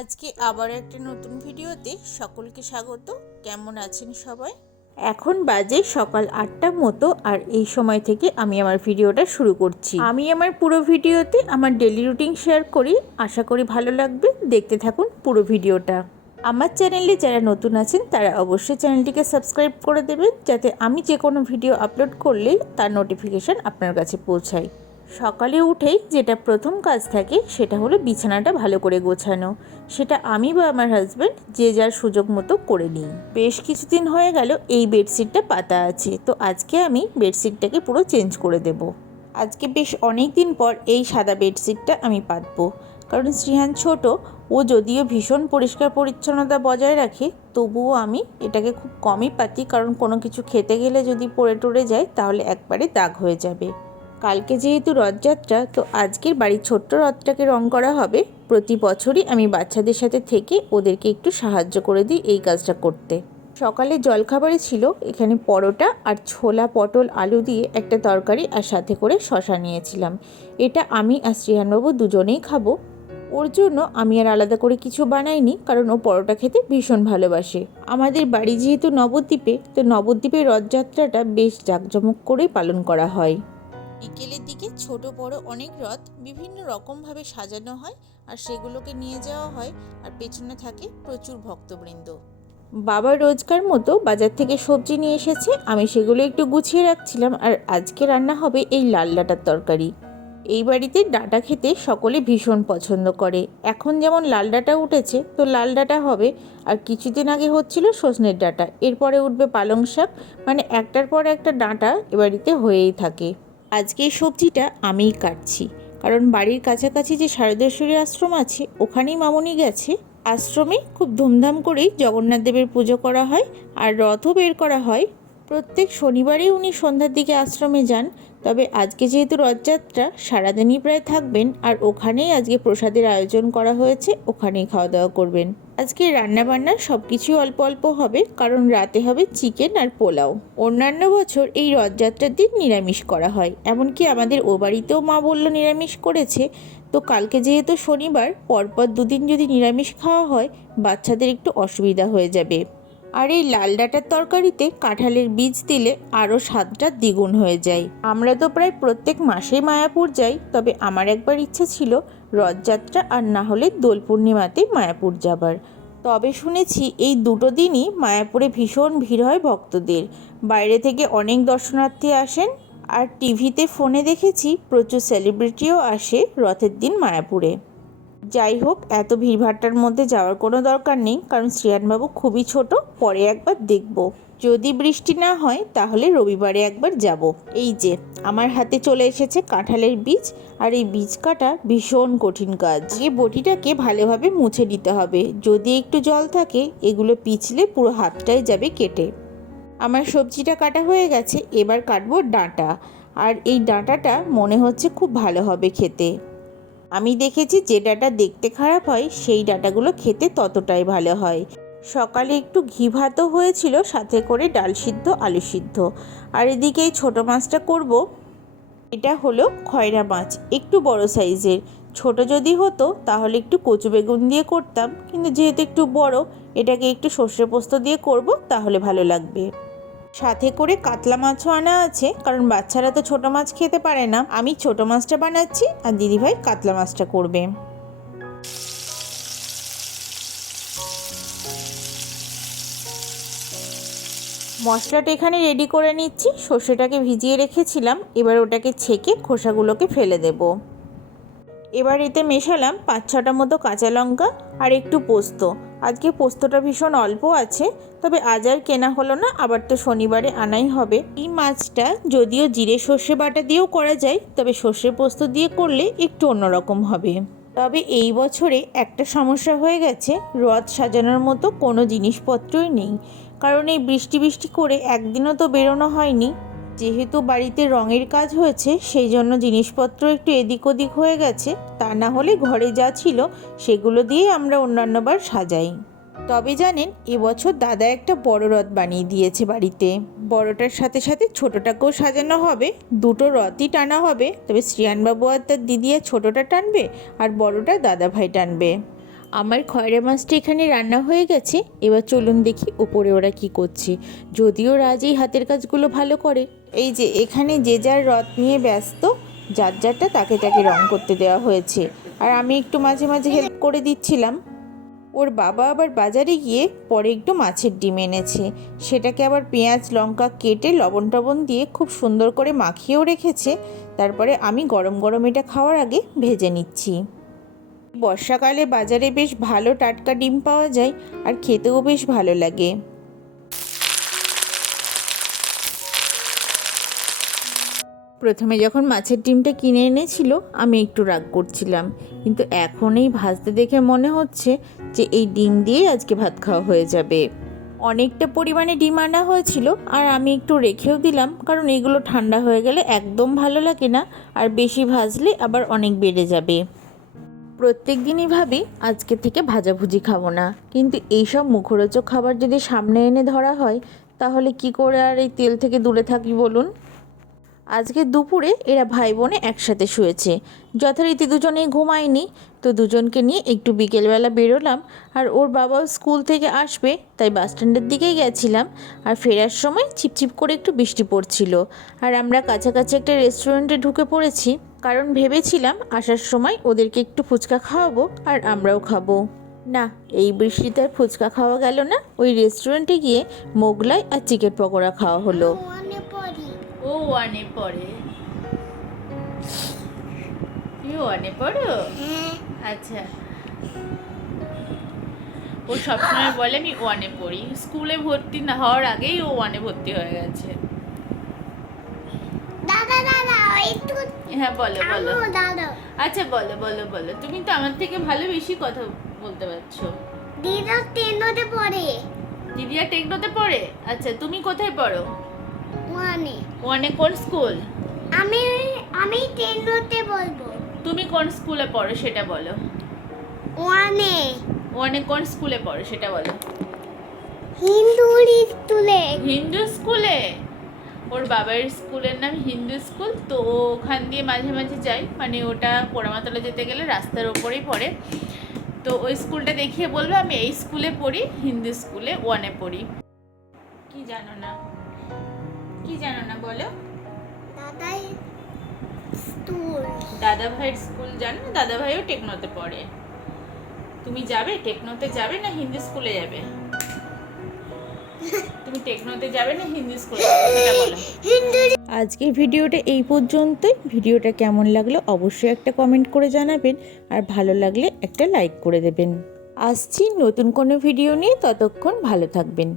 আজকে আবার একটা নতুন ভিডিওতে সকলকে স্বাগত। কেমন আছেন সবাই? এখন বাজে সকাল 8টার মতো, আর এই সময় থেকে আমি আমার ভিডিওটা শুরু করছি। আমি আমার পুরো ভিডিওতে আমার ডেলি রুটিন শেয়ার করি। আশা করি ভালো লাগবে, দেখতে থাকুন পুরো ভিডিওটা। আমার চ্যানেলে যারা নতুন আছেন তারা অবশ্যই চ্যানেলটিকে সাবস্ক্রাইব করে দেবেন, যাতে আমি যে কোনো ভিডিও আপলোড করলেই তার নোটিফিকেশান আপনার কাছে পৌঁছায়। সকালে উঠেই যেটা প্রথম কাজ থাকে সেটা হলো বিছানাটা ভালো করে গোছানো। সেটা আমি বা আমার হাজব্যান্ড যে যার সুযোগ মতো করে নিই। বেশ কিছুদিন হয়ে গেল এই বেডশিটটা পাতা আছে, তো আজকে আমি বেডশিটটাকে পুরো চেঞ্জ করে দেব। আজকে বেশ অনেক দিন পর এই সাদা বেডশিটটা আমি পাতবো, কারণ শ্রীহান ছোট, ও যদিও ভীষণ পরিষ্কার পরিচ্ছন্নতা বজায় রাখে, তবুও আমি এটাকে খুব কমই পাতি, কারণ কোনো কিছু খেতে গেলে যদি পড়ে টরে যায় তাহলে একবারে দাগ হয়ে যাবে। কালকে যেহেতু রথযাত্রা, তো আজকের বাড়ির ছোট্ট রথটাকে রং করা হবে। প্রতি বছরই আমি বাচ্চাদের সাথে থেকে ওদেরকে একটু সাহায্য করে দিই এই কাজটা করতে। সকালে জলখাবারে ছিল এখানে পরোটা আর ছোলা পটল আলু দিয়ে একটা তরকারি, আর সাথে করে শশা নিয়েছিলাম। এটা আমি আর শ্রীহানবাবু দুজনেই খাবো। ওর জন্য আমি আর আলাদা করে কিছু বানাইনি, কারণ ও পরোটা খেতে ভীষণ ভালোবাসে। আমাদের বাড়ি যেহেতু নবদ্বীপে, তো নবদ্বীপের রথযাত্রাটা বেশ জাঁকজমক করেই পালন করা হয়। বিকেলের দিকে ছোট বড় অনেক রথ বিভিন্ন রকমভাবে সাজানো হয়, আর সেগুলোকে নিয়ে যাওয়া হয়, আর পেছনে থাকে প্রচুর ভক্তবৃন্দ। বাবা রোজকার মতো বাজার থেকে সবজি নিয়ে এসেছে, আমি সেগুলো একটু গুছিয়ে রাখছিলাম। আর আজকে রান্না হবে এই লাল ডাঁটার তরকারি। এই বাড়িতে ডাঁটা খেতে সকলে ভীষণ পছন্দ করে। এখন যেমন লাল ডাঁটা উঠেছে, তো লাল ডাঁটা হবে, আর কিছুদিন আগে হচ্ছিল সজনের ডাঁটা, এরপরে উঠবে পালং শাক। মানে একটার পর একটা ডাঁটা এ বাড়িতে হয়েই থাকে। আজকে এই সবজিটা আমিই কাটছি, কারণ বাড়ির কাছাকাছি যে শারদেশ্বরী আশ্রম আছে ওখানেই মামনি গেছে। আশ্রমে খুব ধুমধাম করেই জগন্নাথ দেবের পুজো করা হয়, আর রথও বের করা হয়। প্রত্যেক শনিবারেই উনি সন্ধ্যার দিকে আশ্রমে যান। তবে আজকে যেহেতু রথযাত্রা, সারাদিনই প্রায় থাকবেন, আর ওখানেই আজকে প্রসাদের আয়োজন করা হয়েছে, ওখানেই খাওয়া দাওয়া করবেন। আজকে রান্নাবান্না সব কিছুই অল্প অল্প হবে, কারণ রাতে হবে চিকেন আর পোলাও। অন্যান্য বছর এই রথযাত্রার দিন নিরামিষ করা হয়, এমনকি আমাদের ও বাড়িতেও মা বলল নিরামিষ করেছে। তো কালকে যেহেতু শনিবার, পরপর দুদিন যদি নিরামিষ খাওয়া হয় বাচ্চাদের একটু অসুবিধা হয়ে যাবে। আর এই লাল ডাঁটার তরকারিতে কাঁঠালের বীজ দিলে আরও স্বাদটা দ্বিগুণ হয়ে যায়। আমরা তো প্রায় প্রত্যেক মাসেই মায়াপুর যাই, তবে আমার একবার ইচ্ছে ছিল রথযাত্রা আর না হলে দোল পূর্ণিমাতে মায়াপুর যাবার। তবে শুনেছি এই দুটো দিনই মায়াপুরে ভীষণ ভিড় হয় ভক্তদের। বাইরে থেকে অনেক দর্শনার্থী আসেন, আর টিভিতে ফোনে দেখেছি প্রচুর সেলিব্রিটিও আসে রথের দিন মায়াপুরে। যাই হোক, এত ভিড়ভাট্টার মধ্যে যাওয়ার কোনো দরকার নেই, কারণ শ্রীয়ানবাবু খুবই ছোট, পরে একবার দেখব। যদি বৃষ্টি না হয় তাহলে রবিবারে একবার যাব। এই যে আমার হাতে চলে এসেছে কাঁঠালের বীজ, আর এই বীজ কাটা ভীষণ কঠিন কাজ। আগে বটিটাকে ভালোভাবে মুছে নিতে হবে, যদি একটু জল থাকে এগুলো পিছলে পুরো হাতটাই যাবে কেটে। আমার সবজিটা কাটা হয়ে গেছে, এবার কাটবো ডাঁটা। আর এই ডাঁটাটা মনে হচ্ছে খুব ভালো হবে খেতে। আমি দেখেছি যে ডাঁটা দেখতে খারাপ হয় সেই ডাঁটাগুলো খেতে ততটাই ভালো হয়। সকালে একটু ঘি ভাতও হয়েছিল, সাথে করে ডাল সিদ্ধ আলু সিদ্ধ। আর এদিকে এই ছোটো মাছটা করব। এটা হলো খয়রা মাছ, একটু বড় সাইজের। ছোট যদি হতো তাহলে একটু কচু বেগুন দিয়ে করতাম, কিন্তু যেহেতু একটু বড়, এটাকে একটু সর্ষে পোস্ত দিয়ে করব, তাহলে ভালো লাগবে। সাথে করে কাতলা মাছও আনা আছে, কারণ বাচ্চারা তো ছোট মাছ খেতে পারে না। আমি ছোট মাছটা বানাচ্ছি, আর দিদিভাই কাতলা মাছটা করবে। মশলাটা এখানে রেডি করে নিচ্ছি। সর্ষেটাকে ভিজিয়ে রেখেছিলাম, এবার ওটাকে ছেঁকে খোসাগুলোকে ফেলে দেব। এবার এতে মেশালাম 5-6টা মতো কাঁচা লঙ্কা আর একটু পোস্ত। আজকে পোস্তটা ভীষণ অল্প আছে, তবে আজ আর কেনা হলো না, আবার তো শনিবারে আনাই হবে। এই মাছটা যদিও জিরে সর্ষে বাটা দিয়েও করা যায়, তবে সর্ষে পোস্ত দিয়ে করলে একটু অন্যরকম হবে। তবে এই বছরে একটা সমস্যা হয়ে গেছে, রথ সাজানোর মতো কোনো জিনিসপত্রই নেই। কারণ এই বৃষ্টি বৃষ্টি করে একদিনও তো বেরোনো হয়নি। যেহেতু বাড়িতে রঙের কাজ হয়েছে, সেই জন্য জিনিসপত্র একটু এদিক ওদিক হয়ে গেছে। তা না হলে ঘরে যা ছিল সেগুলো দিয়ে আমরা অন্যান্যবার সাজাই। তবে জানেন, এবছর দাদা একটা বড় রথ বানিয়ে দিয়েছে বাড়িতে। বড়টার সাথে সাথে ছোটটাকেও সাজানো হবে, দুটো রথই টানা হবে। তবে শ্রীয়ানবাবু আর তার দিদি আর ছোটটা টানবে, আর বড়টা দাদা ভাই টানবে। আমার খয়রা মাছটা এখানে রান্না হয়ে গেছে। এবার চলুন দেখি উপরে ওরা কি করছে। যদিও রাজ এই হাতের কাজগুলো ভালো করে। এই যে এখানে যে যার রথ নিয়ে ব্যস্ত, যার যারটা তাকে তাকে রং করতে দেওয়া হয়েছে, আর আমি একটু মাঝে মাঝে হেল্প করে দিচ্ছিলাম। ওর বাবা আবার বাজারে গিয়ে পরে একটু মাছের ডিম এনেছে, সেটাকে আবার পেঁয়াজ লঙ্কা কেটে লবণ টবণ দিয়ে খুব সুন্দর করে মাখিয়েও রেখেছে। তারপরে আমি গরম গরম এটা খাওয়ার আগে ভেজে নিচ্ছি। বর্ষাকালে বাজারে বেশ ভালো টাটকা ডিম পাওয়া যায়, আর খেতেও বেশ ভালো লাগে। প্রথমে যখন মাছের ডিমটা কিনে এনেছিল আমি একটু রাগ করছিলাম, কিন্তু এখন এই ভাজতে দেখে মনে হচ্ছে যে এই ডিম দিয়েই আজকে ভাত খাওয়া হয়ে যাবে। অনেকটা পরিমাণে ডিম আনা হয়েছিল, আর আমি একটু রেখেও দিলাম, কারণ এগুলো ঠান্ডা হয়ে গেলে একদম ভালো লাগে না, আর বেশি ভাজলে আবার অনেক বেড়ে যাবে। প্রত্যেক দিনই ভাবি আজকে থেকে ভাজাভুজি খাবো না, কিন্তু এইসব মুখরোচক খাবার যদি সামনে এনে ধরা হয় তাহলে কি করে আর এই তেল থেকে দূরে থাকি বলুন। আজকে দুপুরে এরা ভাই বোনে একসাথে শুয়েছে, যথারীতি দুজনেই ঘুমায়নি, তো দুজনকে নিয়ে একটু বিকেলবেলা বেরোলাম। আর ওর বাবাও স্কুল থেকে আসবে, তাই বাস স্ট্যান্ডের দিকেই গেছিলাম। আর ফেরার সময় ছিপছিপ করে একটু বৃষ্টি পড়ছিল, আর আমরা কাছাকাছি একটা রেস্টুরেন্টে ঢুকে পড়েছি, কারণ ভেবেছিলাম আসার সময় ওদেরকে একটু ফুচকা খাওয়াবো আর আমরাও খাবো। না, এই বৃষ্টিতে আর ফুচকা খাওয়া গেল না, ওই রেস্টুরেন্টে গিয়ে মোগলাই আর চিকেন পকোড়া খাওয়া হলো। ও ওয়ানে পড়ে? তুমি ওয়ানে পড়ো? আচ্ছা। ও সবসময় বলে আমি ওয়ানে পড়ি, স্কুলে ভর্তি না হওয়ার আগেই ও ওয়ানে ভর্তি হয়ে গেছে। হ্যাঁ বলো বলো। আচ্ছা বলো বলো বলো, তুমি তো আমার থেকে ভালো বেশি কথা বলতে পারছো। দিদা টেকনোতে পড়ে। দিদিয়া টেকনোতে পড়ে? আচ্ছা, তুমি কোথায় পড়ো? ওয়ানে। ওয়ানে কোন স্কুল? আমি আমি টেকনোতে বলবো। তুমি কোন স্কুলে পড়ো সেটা বলো। ওয়ানে। ওয়ানে কোন স্কুলে পড়ো সেটা বলো। হিন্দু স্কুলে। হিন্দু স্কুলে? ওর বাবার স্কুলের নাম হিন্দু স্কুল, তো ও ওখান দিয়ে মাঝে মাঝে যায়, মানে ওটা পোড়ামাতলা যেতে গেলে রাস্তার ওপরেই পড়ে। তো ওই স্কুলটা দেখিয়ে বলবো আমি এই স্কুলে পড়ি, হিন্দু স্কুলে ওয়ানে পড়ি। কি জানো না? কি জানো না বলো। দাদাই স্কুল। দাদা ভাইয়ের স্কুল জানো? দাদা ভাইও টেকনোতে পড়ে। তুমি যাবে টেকনোতে, যাবে না হিন্দু স্কুলে যাবে? তুমি টেকনোতে যাবে না হিন্দু স্কুলে যাবে সেটা বলো। আজকের ভিডিওটা এই পর্যন্তই। ভিডিওটা কেমন লাগলো অবশ্যই একটা কমেন্ট করে জানাবেন, আর ভালো লাগলে একটা লাইক করে দেবেন। আসছি নতুন কোনো ভিডিও নিয়ে, ততক্ষণ ভালো থাকবেন।